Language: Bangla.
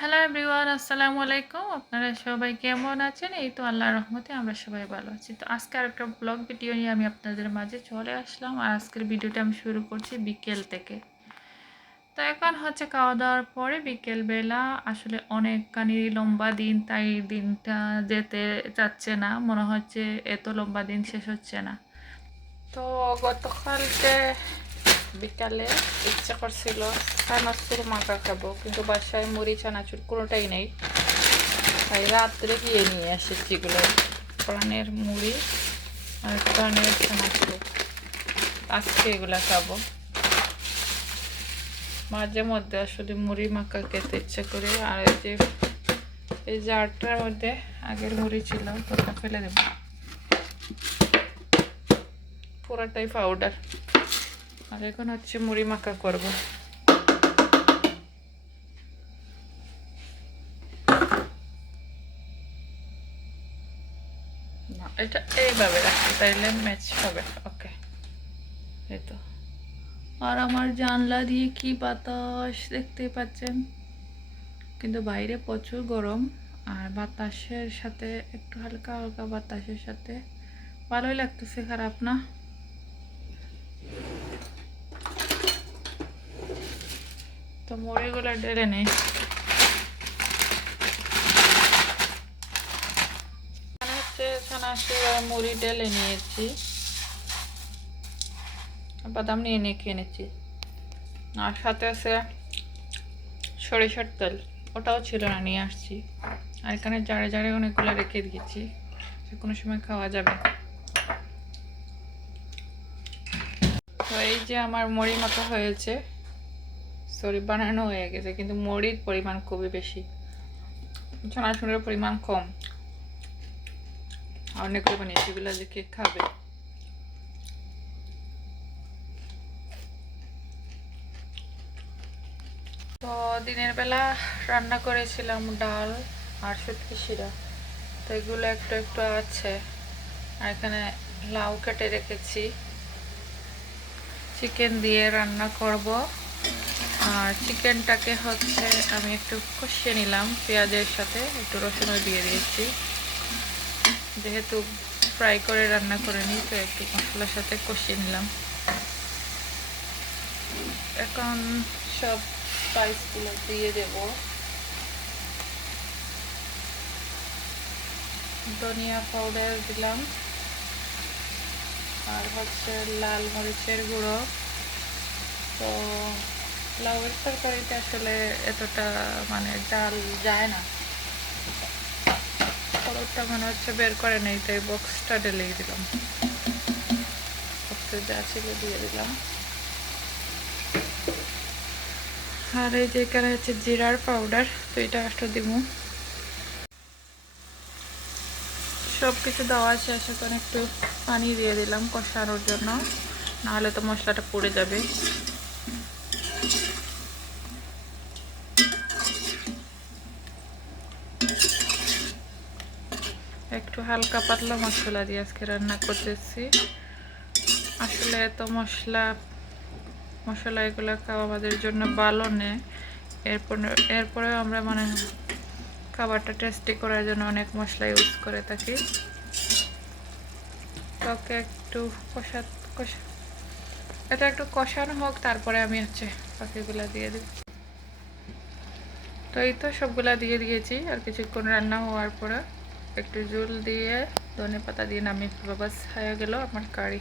হ্যালো এভরিওয়ান, আসসালামু আলাইকুম। আপনারা সবাই কেমন আছেন? এই তো আল্লাহর রহমতে আমরা সবাই ভালো আছি। তো আজকে আরেকটা ব্লগ ভিডিও নিয়ে আমি আপনাদের মাঝে চলে আসলাম। আর আজকের ভিডিওটা আমি শুরু করছি বিকেল থেকে। তো এখন হচ্ছে খাওয়া দাওয়ার পরে বিকেলবেলা আসলে অনেকখানি লম্বা দিন, তাই দিনটা যেতে চাচ্ছে না, মনে হচ্ছে এত লম্বা দিন শেষ হচ্ছে না। তো গতকালকে বিকালে ইচ্ছা করছিল চানাচুর মাখা খাবো, কিন্তু বাসায় মুড়ি চানাচুর কোনোটাই নেই। তাই রাত্রে গিয়ে নিয়ে এসেছি এগুলো, প্রাণের মুড়ি আর প্রাণের চানাচুর। আজকে এগুলা খাবো। মাঝে মধ্যে আসলে মুড়ি মাখা খেতে ইচ্ছে করে। আর এই জারটার মধ্যে আগের মুড়ি ছিল, ওটা ফেলে দেবো, পুরোটাই পাউডার। আর এখন হচ্ছে মুড়ি মাখা করবো। না, এটা এইভাবে রাখি, তাইলে ম্যাচ হবে। ওকে, এই তো। আর আমার জানলা দিয়ে কি বাতাস দেখতে পাচ্ছেন, কিন্তু বাইরে প্রচুর গরম। আর বাতাসের সাথে একটু হালকা হালকা বাতাসের সাথে ভালোই লাগতেছে, খারাপ না। তো মুড়িগুলো ঢেলে নেই। ছানাচুর আর মুড়ি ঢেলে নিয়েছি, বাদাম নিয়ে নিয়ে খেয়ে নিচ্ছি। আর সাথে আছে সরিষার তেল, ওটাও ছিল না, নিয়ে আসছি। আর এখানে জারে জারে অনেকগুলো রেখে দিয়েছি, যে কোনো সময় খাওয়া যাবে। তো এই যে আমার মুড়ি মাখা হয়েছে, সরি বানানো হয়ে গেছে, কিন্তু মুড়ির পরিমাণ খুবই বেশি, চানাচুরের পরিমাণ কম। অনেকগুলো বানিয়েছি, এগুলো যে কে খাবে। তো দিনের বেলা রান্না করেছিলাম ডাল আর শুটকি শিরা, তো এগুলো একটু একটু আছে। আর এখানে লাউ কেটে রেখেছি, চিকেন দিয়ে রান্না করব। আর চিকেনটাকে হচ্ছে আমি একটু কষিয়ে নিলাম পেঁয়াজের সাথে, একটু রসুনও দিয়ে দিয়েছি, যেহেতু ফ্রাই করে রান্না করে নিই, তো একটু মশলার সাথে কষিয়ে নিলাম। এখন সব স্পাইসগুলো দিয়ে দেব। ধনিয়া পাউডার দিলাম, আর হচ্ছে লাল মরিচের গুঁড়ো। তো লাউয়ের তরকারিতে আসলে এতটা মানে ডাল যায় না, কালারটা মনে হচ্ছে বের করে নেই, তাই বক্সটা ঢেলেই দিলাম, বক্সে যা ছিল দিয়ে দিলাম। আর এই যে এখানে হচ্ছে জিরার পাউডার, তো এটা একটা দিব। সব কিছু দেওয়া শেষ, এখন একটু পানি দিয়ে দিলাম কষানোর জন্য, নাহলে তো মশলাটা পুড়ে যাবে। একটু হালকা পাতলা মশলা দিয়ে আজকে রান্না করতেছি। আসলে এত মশলা এগুলো খাওয়া আমাদের জন্য ভালো নেই। এরপরেও আমরা মানে খাবারটা টেস্টি করার জন্য অনেক মশলা ইউজ করে থাকি। তোকে একটু এটা একটু কষানো হোক, তারপরে আমি হচ্ছে বাকিগুলা দিয়ে দিই। তো এই তো সবগুলা দিয়ে দিয়েছি। আর কিছুক্ষণ রান্না হওয়ার পরে একটু ঝোল দিয়ে ধনেপাতা দিয়ে নামিয়ে ফেলবো, বাস হয়ে গেল আমার কারি।